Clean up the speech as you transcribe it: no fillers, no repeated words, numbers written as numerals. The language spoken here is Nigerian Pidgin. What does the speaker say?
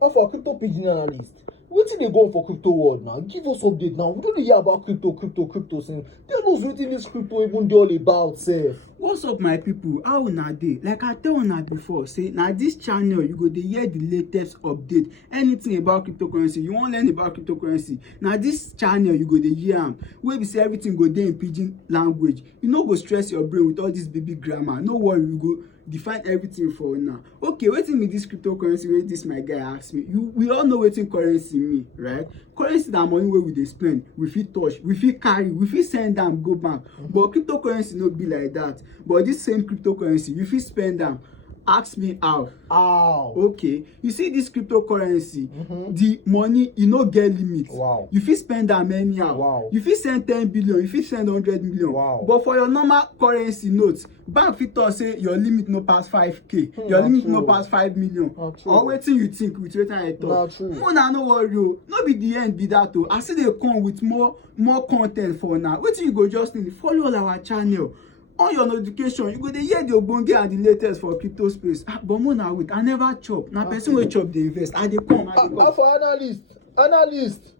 How for crypto Pidgin analyst? Wetin dey go on for crypto world now? Give us update now. We don't dey hear about crypto since. Tell us wetin this crypto even dey all about sef. What's up my people? How una dey? Like I tell una before, say na this channel you go dey hear the latest update. Anything about cryptocurrency, you wan learn about cryptocurrency, na this channel you go dey hear am. Wey be say everything go dey in Pidgin language. You no go stress your brain with all this baby grammar. No worry, we go define everything for una. Okay, wetin be this cryptocurrency wey this my guy ask me? We all know wetin currency mean, right? Currency na money wey we dey spend, we fit touch, we fit carry, we fit send am go bank. But cryptocurrency no be like that. But this same cryptocurrency, you fit spend am. Ask me how. How? Okay, you see this cryptocurrency, the money e no get limit. Wow. You fit spend am anyhow. Wow. You fit send 10 billion, you fit send 100 million. Wow. But for your normal currency notes, bank fit talk say your limit no pass 5k, your limit no pass 5 million. Or wetin you think with wetin I talk. Una no worry o, no be the end be that o. I still dey come with more con ten t for una. Wetin you go just need, follow all our channel. On your notification, you go dey hear the ogbonge and the latest for crypto space. But more na wait, I never chop. Na person wey chop dey invest. I dey come. For analyst.